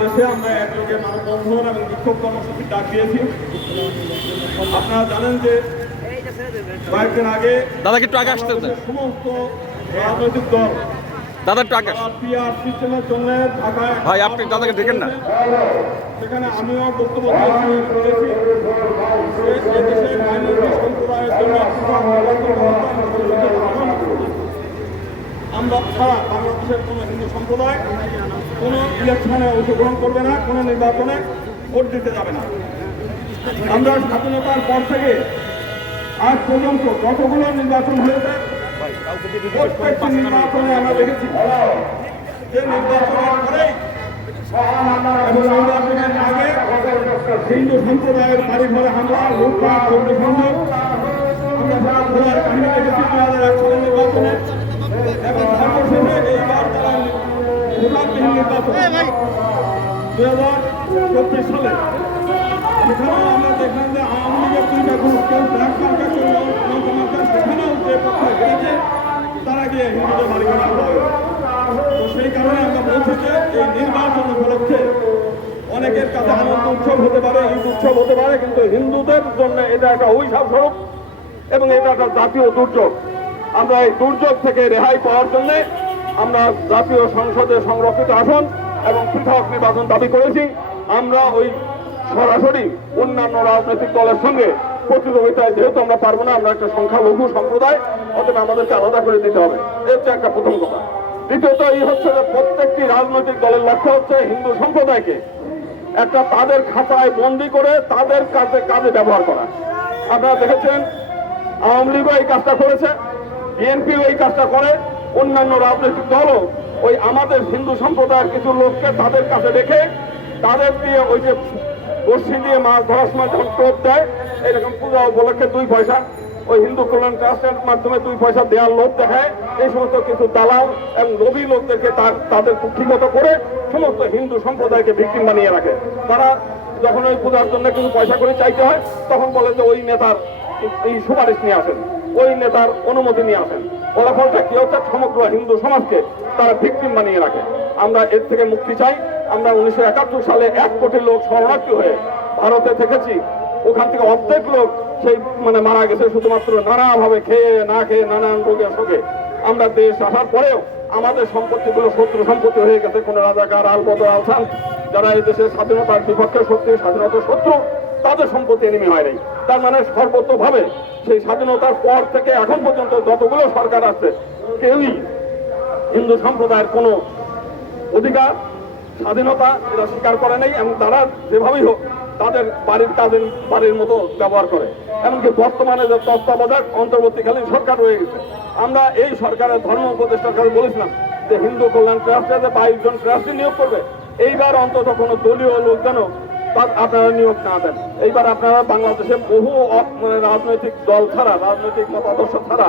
দেশে আমরা একযোগে মানববন্ধন এবং বিক্ষোভ কর্মসূচির ডাক দিয়েছি আপনারা জানেন যে কয়েকদিন আগে দাদাকে একটু আগে আসতে সমস্ত রাজনৈতিক দল দাদা একটু আগে সিস্টেমের জন্য ভাই, আপনি দাদাকে ডেকেন না। সেখানে আমিও বক্তব্য। আমরা ছাড়া বাংলাদেশের কোনো হিন্দু সম্প্রদায় কোনো ইলেকশনে অংশগ্রহণ করবে না, কোনো নির্বাচনে ভোট দিতে যাবে না। আমরা স্বাধীনতার পর থেকে আজ পর্যন্ত যতগুলো নির্বাচন হয়েছে, প্রত্যেকটি নির্বাচনে আমরা দেখেছি যে নির্বাচনের আগে হিন্দু সম্প্রদায়ের বাড়ি ঘরে হামলা, লুটপাট অগ্নিকাণ্ড আমরা সারা ঘোরার কাহিনী দেখেছি দুই এক অনেকের কাছে আনন্দ উৎসব হতে পারে, ঈদ উৎসব হতে পারে, কিন্তু হিন্দুদের জন্য এটা একটা অভিশাপ স্বরূপ এবং এটা একটা জাতীয় দুর্যোগ। আমরা এই দুর্যোগ থেকে রেহাই পাওয়ার জন্য আমরা জাতীয় সংসদে সংরক্ষিত আসন এবং পৃথক নির্বাচন দাবি করেছি। আমরা ওই সরাসরি অন্যান্য রাজনৈতিক দলের সঙ্গে প্রতিযোগিতায় যেহেতু আমরা পারব না, আমরা একটা সংখ্যালঘু সম্প্রদায়, অতএব আমাদেরকে আলাদা করে দিতে হবে। এই হচ্ছে একটা প্রথম কথা। দ্বিতীয়ত, এই হচ্ছে যে প্রত্যেকটি রাজনৈতিক দলের লক্ষ্য হচ্ছে হিন্দু সম্প্রদায়কে একটা তাদের খাতায় বন্দি করে তাদের কাছে কাজে ব্যবহার করা। আপনারা দেখেছেন, আওয়ামী লীগও এই কাজটা করেছে, বিএনপিও এই কাজটা করে। অন্যান্য রাজনৈতিক দলও ওই আমাদের হিন্দু সম্প্রদায়ের কিছু লোককে তাদের কাছে রেখে তাদের দিয়ে ওই যে বর্ষি দিয়ে মাছ ধরার সময় যখন টোপ দেয়, এরকম পূজা উপলক্ষে দুই পয়সা, ওই হিন্দু কল্যাণ ট্রাস্টের মাধ্যমে দুই পয়সা দেওয়ার লোভ দেখায়। এই সমস্ত কিছু দালাল এবং লোভী লোকদেরকে তার, তাদের কুক্ষিগত করে সমস্ত হিন্দু সম্প্রদায়কে ভিক্টিম বানিয়ে রাখে। তারা যখন ওই পূজার জন্য কিছু পয়সা করে চাইতে হয়, তখন বলে যে ওই নেতার এই সুপারিশ নিয়ে আসেন, ওই নেতার অনুমতি নিয়ে আসেন। ফলাফলটা কি হচ্ছে? সমগ্র হিন্দু সমাজকে তারা ভিক্টিম বানিয়ে রাখে। আমরা এর থেকে মুক্তি চাই। আমরা উনিশশো একাত্তর সালে এক কোটি লোক শরণার্থী হয়ে ভারতে থেকেছি। ওখান থেকে অর্ধেক লোক সেই মানে মারা গেছে, শুধুমাত্র নানাভাবে খেয়ে, না খেয়ে, নানান রোগে শোকে আমরা দেশ আসার পরেও আমাদের সম্পত্তিগুলো শত্রু সম্পত্তি হয়ে গেছে। কোনো রাজাকার আলবদ আলসান, যারা এই দেশের স্বাধীনতার বিপক্ষে শক্তি স্বাধীনতার শত্রু তাদের সম্পত্তি এনিমি হয় নাই। তার মানে সর্বতভাবে সেই স্বাধীনতার পর থেকে এখন পর্যন্ত যতগুলো সরকার আছে, কেউই হিন্দু সম্প্রদায়ের কোনো অধিকার, স্বাধীনতা এরা স্বীকার করে নাই এবং তারা যেভাবেই হোক তাদের বাড়ির তাদের বাড়ির মতো ব্যবহার করে। এমনকি বর্তমানে যে তত্ত্বাবধায়ক অন্তর্বর্তীকালীন সরকার রয়ে গেছে। আমরা এই সরকারের ধর্ম উপদেষ্টার কাছে বলেছিলাম যে হিন্দু কল্যাণ ট্রাস্টে যে বাইশ জন ট্রাস্টি নিয়োগ করবে। এইবার অন্তত কোনো দলীয় লোক যেন আপনারা নিয়োগ না দেন এইবার আপনারা বাংলাদেশে বহু মানে রাজনৈতিক দল ছাড়া, রাজনৈতিক মতাদর্শ ছাড়া,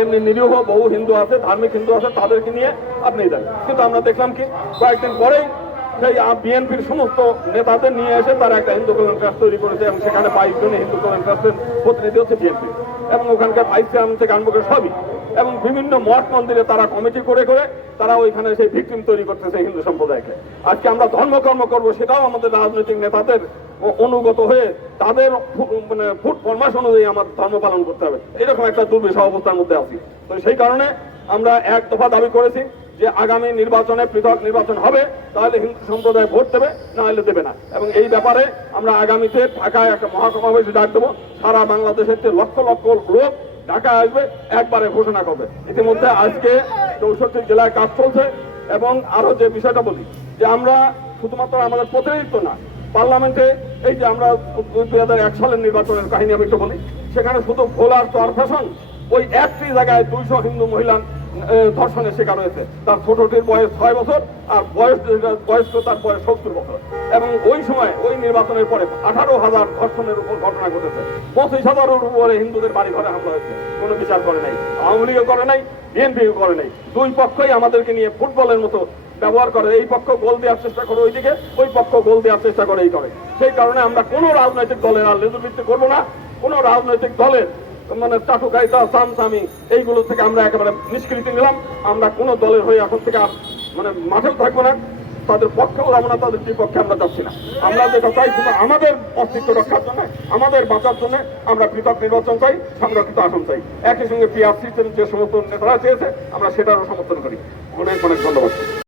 এমনি নিরীহ বহু হিন্দু আছে, ধার্মিক হিন্দু আছে, তাদেরকে নিয়ে আপনি দেন কিন্তু আমরা দেখলাম কি, কয়েকদিন পরেই সেই বিএনপির সমস্ত নেতাদের নিয়ে এসে তারা একটা হিন্দু কল্যাণ ট্রাস্ট তৈরি করেছে এবং সেখানে বাইশ জন হিন্দু কল্যাণ ট্রাস্টের প্রতিনিধি হচ্ছে বিএনপি। এবং ওখানকার চেয়ারম্যান থেকে আরম্ভ করে সবই। এবং বিভিন্ন মঠ মন্দিরে তারা কমিটি করে করে তারা ওইখানে সেই ভিকটিম তৈরি করতেছে হিন্দু সম্প্রদায়কে। আজকে আমরা ধর্মকর্ম করব সেটাও আমাদের রাজনৈতিক নেতাদের অনুগত হয়ে তাদের মানে ফুট ফরমাস অনুযায়ী আমার ধর্ম পালন করতে হবে। এরকম একটা দুর্বিষহ অবস্থার মধ্যে আছি। তো সেই কারণে আমরা এক দফা দাবি করেছি যে আগামী নির্বাচনে পৃথক নির্বাচন হবে, তাহলে হিন্দু সম্প্রদায় ভোট দেবে, না হলে দেবে না। এবং এই ব্যাপারে আমরা আগামীতে ঢাকায় একটা মহাসমাবেশ ডাক দেবো। সারা বাংলাদেশের লক্ষ লক্ষ লোক ঢাকা আসবে, একবারে ঘোষণা করবে। ইতিমধ্যে আজকে চৌষট্টি জেলায় কাজ চলছে এবং আরও যে বিষয়টা বলি, যে আমরা শুধুমাত্র আমাদের প্রতিনিধিত্ব না, পার্লামেন্টে এই যে আমরা দুই হাজার এক সালের নির্বাচনের কাহিনী আমি একটু বলি, সেখানে শুধু ভোলার চর ফ্যাশন ওই একটি জায়গায় দুইশো হিন্দু মহিলা ধর্ষণের শিকার হয়েছে। তার ছোটটির বয়স ছয় বছর, আর বয়স বয়স্ক তার বয়স সত্তর বছর। এবং ওই সময়, ওই নির্বাচনের পরে আঠারো হাজার ধর্ষণের উপর ঘটনা ঘটেছে। পঁচিশ হাজারের উপরে হিন্দুদের বাড়ি ঘরে হামলা হয়েছে। কোনো বিচার করে নাই, আওয়ামী লীগও করে নাই, বিএনপিও করে নাই। দুই পক্ষই আমাদেরকে নিয়ে ফুটবলের মতো ব্যবহার করে। এই পক্ষ গোল দেওয়ার চেষ্টা করে ওইদিকে, ওই পক্ষ গোল দেওয়ার চেষ্টা করে এই করে সেই কারণে আমরা কোনো রাজনৈতিক দলের আর লেজুবৃত্তি করব না। কোনো রাজনৈতিক দলের মানে চাটুকাইতা চামচামি এইগুলো থেকে আমরা একেবারে নিষ্কৃতি নিলাম। আমরা কোনো দলের হয়ে এখন থেকে মানে মাঠেও থাকব না। তাদের পক্ষেও না, তাদের বিপক্ষে আমরা যাচ্ছি না। আমরা যেটা চাই শুধু আমাদের অস্তিত্ব রক্ষার জন্য, আমাদের বাঁচার জন্য আমরা পৃথক নির্বাচন চাই, সংরক্ষিত আসন চাই। একই সঙ্গে পিআরসি যে সমস্ত নেতারা চেয়েছে, আমরা সেটারও সমর্থন করি। অনেক অনেক ধন্যবাদ।